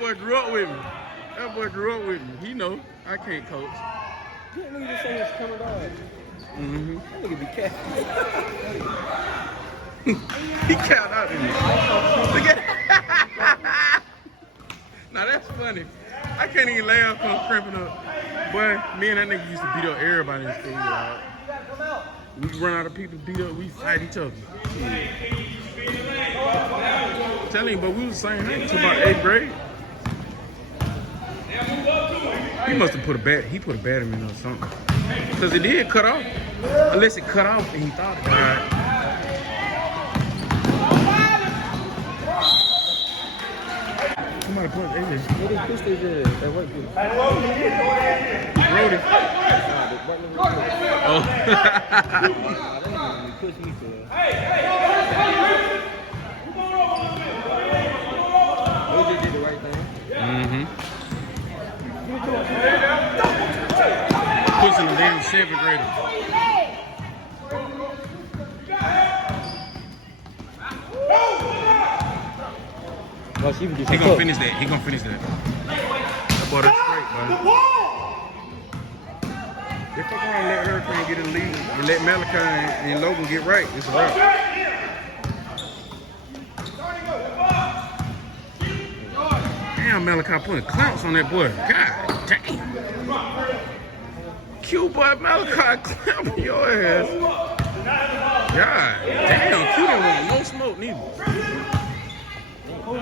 boy grew up with me. That boy grew up with me. He know I can't coach. Didn't nigga just say he's coming dog? Mm-hmm. That nigga be cat. He capped out in me. Look at Now that's funny. I can't even laugh because I'm cramping up. Boy, me and that nigga used to beat up everybody in school. Like, we run out of people to beat up, we fight each other. I'm telling you, but we was the same age, about 8th grade. He must have put a bat in me or something. Because it did cut off. Unless it cut off and he thought it. All right. Somebody punched AJ. What did push they did? That white dude. Brody. Oh. He pushed me for that. OJ did the right thing. Mm-hmm. Pushing the damn 7th grader. Well, He gonna finish that. He gonna finish that. That boy that's straight, man. If I want to let Hurricane get in the lead and let Malachi and Logan get right, it's a wrap. Damn, Malachi putting clamps on that boy. God damn. Q boy Malachi clamping your ass. God damn, Q didn't want no smoke neither. Oh,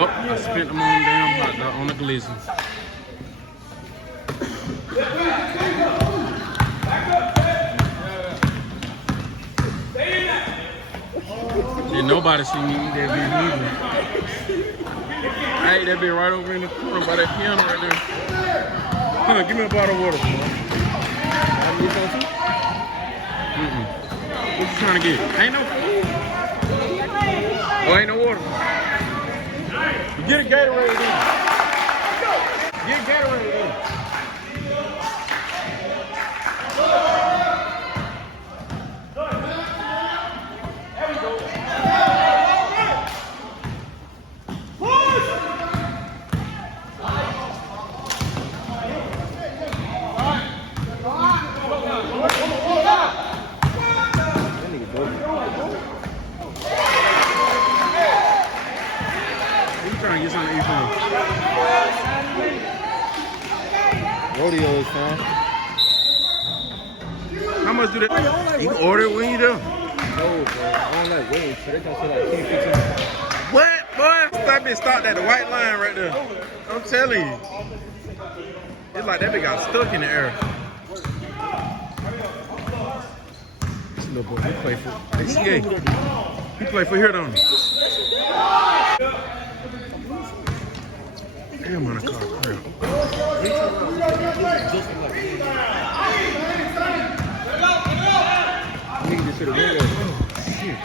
I spent them on damn hot dog on the glizzy. Did nobody see me eat that bitch neither. I ate that bitch right over in the corner by that piano right there. Huh, give me a bottle of water, boy. What you trying to get? Ain't no food. Oh, ain't no water. Get a Gatorade in. Get a Gatorade in. Trying to get something to eat from. Rodeo is fine. How much do they? You can order it when you do. No, bro. I don't like wings, so they can say like 10, 15. What, boy? That bitch stopped at the white line right there. I'm telling you. It's like that bitch got stuck in the air. This little boy, he play for ACA. He play for here, don't he? Damn, on a car, crap. Nigga just hit a window. Oh, shit.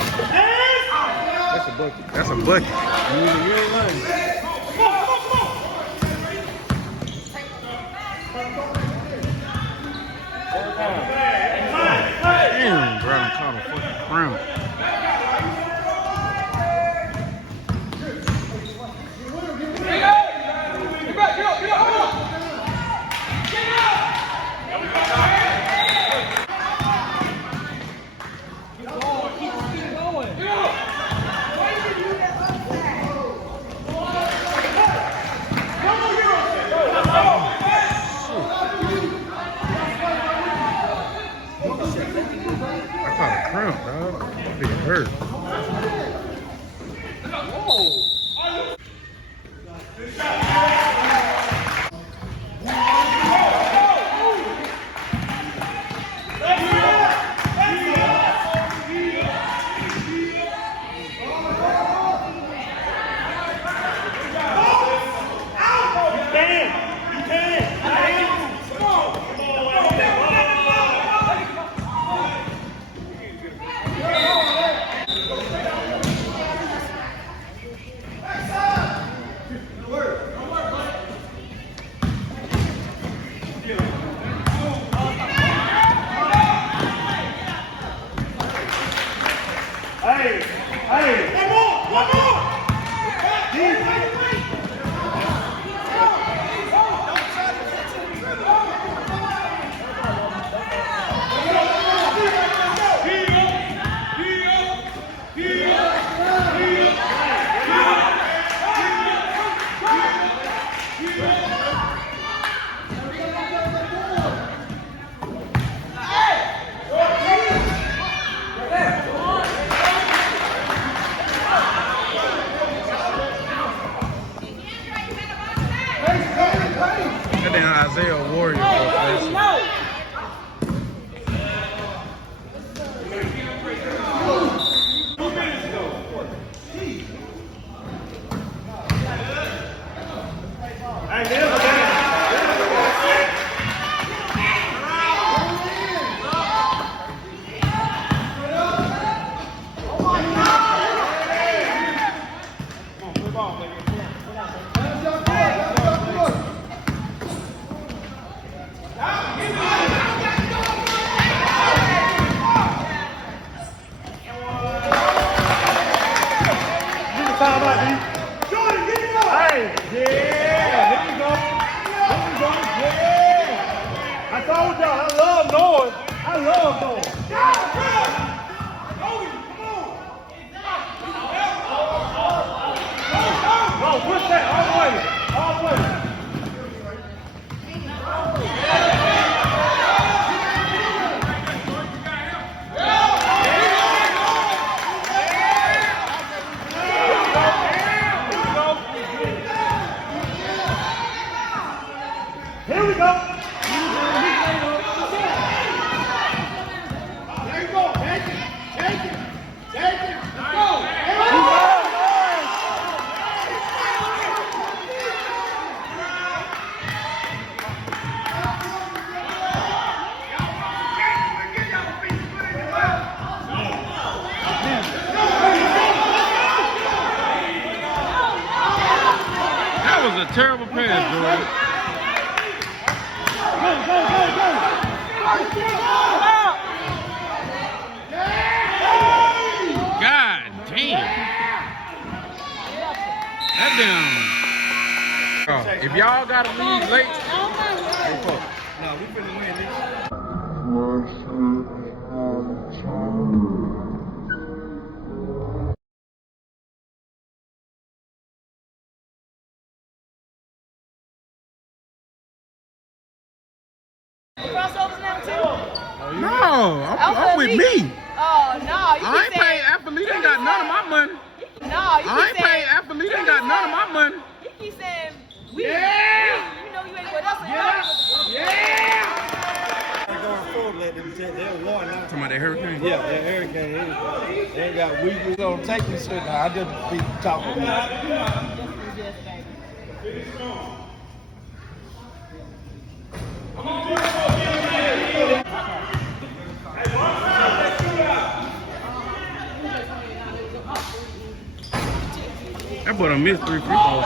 That's a bucket. That's a bucket. You ain't lying. Damn, bro, I'm caught a fucking crown. Isaiah Warrior profession. That was a terrible pass, Jordan. God damn. That damn. Oh, if y'all got to leave late, No, we finna win this. Crossovas now too? no, I'm with me. Oh no, you I ain't paying athlete, ain't got none of my money. No, you I ain't paying athlete, ain't got none of my money. You keep saying we. Yeah. You know you ain't with us. Yeah. Going forward, let them say they're Lord now. Talking about that hurricane? Yeah, that hurricane. They ain't got weakness on taking shit. Now I just be talking about it. That boy done missed 3 free throws.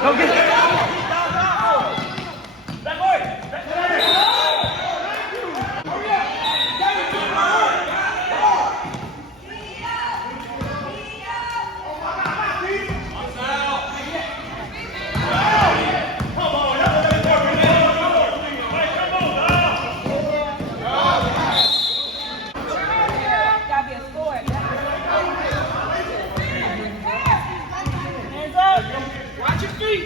Go get it. Watch your feet.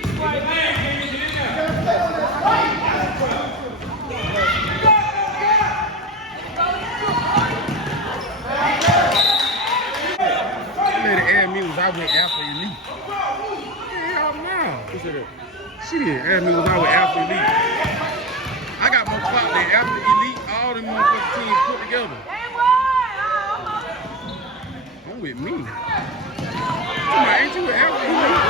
Lady asked me was I went after elite. Hell no. She did ask me was I went after elite. I got more clout than after elite. All them motherfucking teams put together. I'm with me. Come on, ain't you with after elite?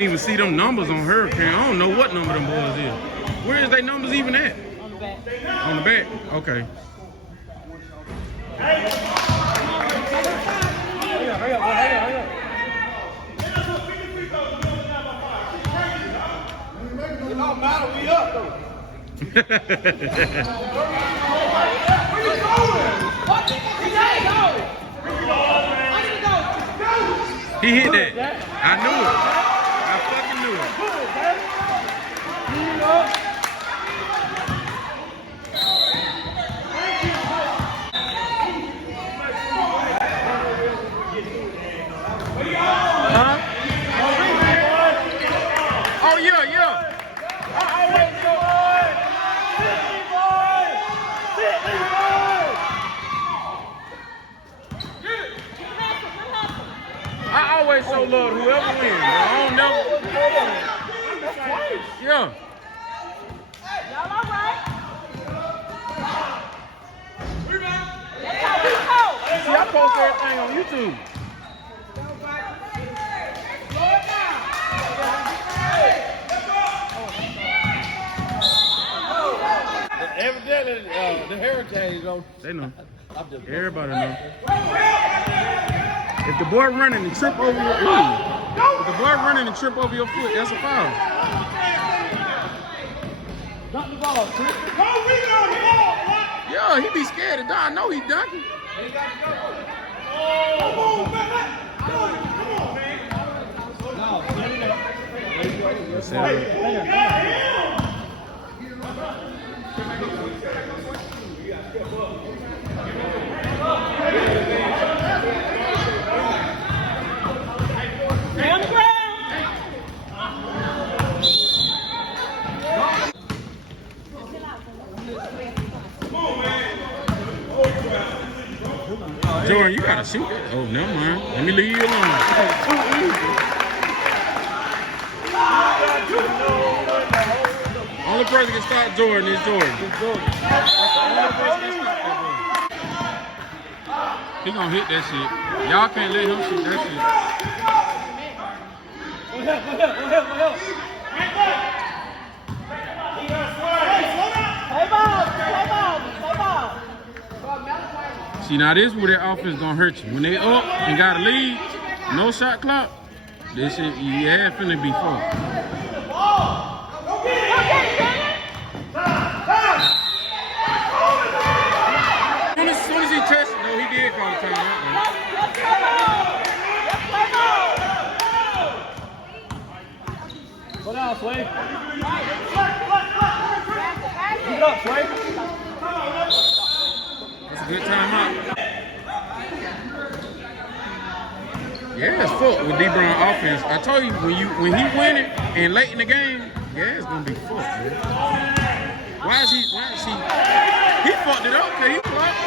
Even see them numbers on Hurricane. I don't know what number them boys is. Where is they numbers even at? On the back. On the back? Okay. Hurry up. It don't matter, we up though. He hit that. I knew it. I fucking knew it. Huh? Oh, yeah. I always so love whoever wins. I don't never. Yeah. Y'all all right? See, I post everything on YouTube. Evidently, the Hurricane on. They know. Everybody know. If the boy running and trip over your if the boy running and trip over your foot, that's a foul. Dunk the ball, Chris. Yeah, he be scared to die. I know he dunking. Stay on the ground. Jordan, you gotta shoot it. Oh, never mind. Let me leave you alone. Only person can stop Jordan is Jordan. He gonna hit that shit. Y'all can't let him shoot that shit. Go help. Play ball. See, now this is where that offense gonna hurt you. When they up and got a lead, no shot clock, this shit, yeah, finna be full. As soon as he touched it, though, he did call the timeout. Go down, Sway. Keep it up, Sway. That's a good timeout. Yeah, it's fucked with D-Brown offense. I told you, when he winning and late in the game, yeah, it's gonna be fucked, man. Why is he? He fucked it up, cause he blocked.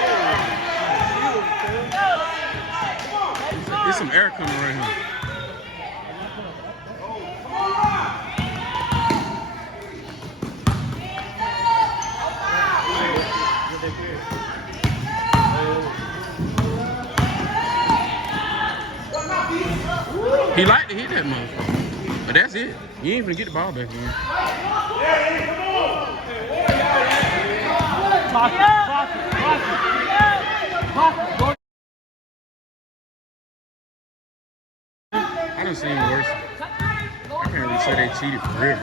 There's some air coming right here. He liked to hit that motherfucker. But that's it. You ain't finna get the ball back in. I done seen worse. I can't really say they cheated for real.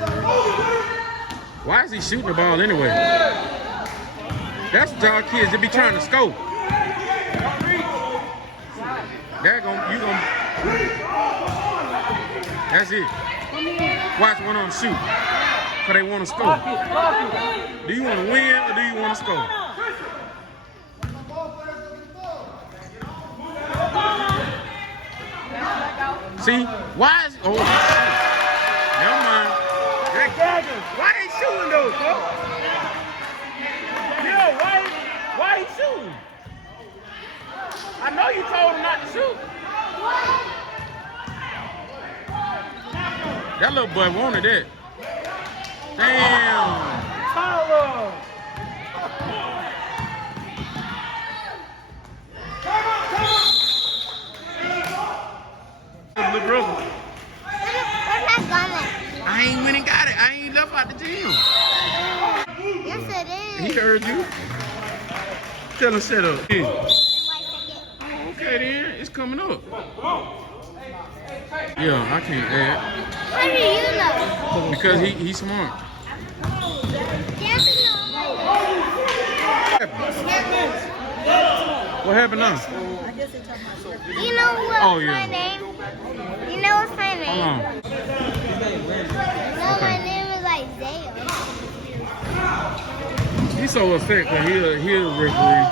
Why is he shooting the ball anyway? That's what y'all kids, they be trying to score. That's it. Watch one on shoot. Because they want to score. Do you want to win or do you want to score? See? Why is... Oh, shit. Never mind. Why they shooting those, folks? Yeah, why he shooting? I know you told him not to shoot. That little boy wanted it. Damn. Tyler. Little brother. We're not gonna Tell him set up. Yeah. Oh, okay then, it's coming up. Yeah, I can't add. How do you know? Because he's smart. What happened now? You know what's Oh, yeah. my name? You know what's my name? Hold on. No, my name is Isaiah. He's so upset because he's a referee.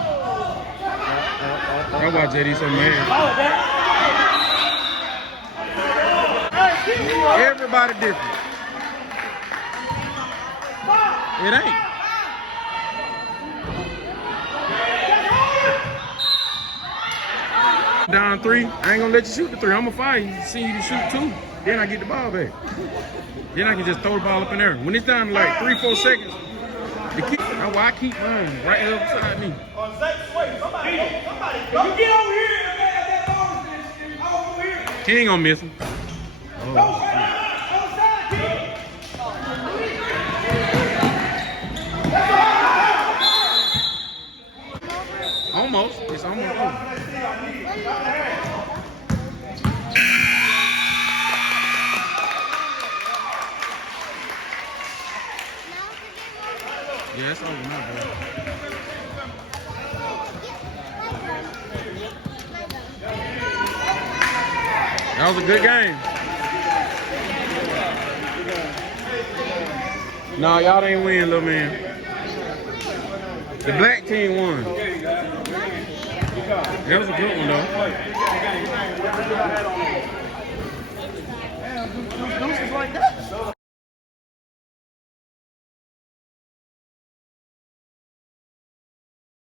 That's why JD's so mad. Everybody different. It ain't. Down 3, I ain't gonna let you shoot the 3. I'm gonna fire you, see you to shoot 2. Then I get the ball back. Then I can just throw the ball up in there. When it's down to like 3-4 seconds, the keep. That's why I keep mine right here beside me. He ain't gonna miss him. Oh, almost. It's almost over. Yeah, it's over now, bro. That was a good game. Nah, y'all ain't win, little man. The black team won. That was a good one, though.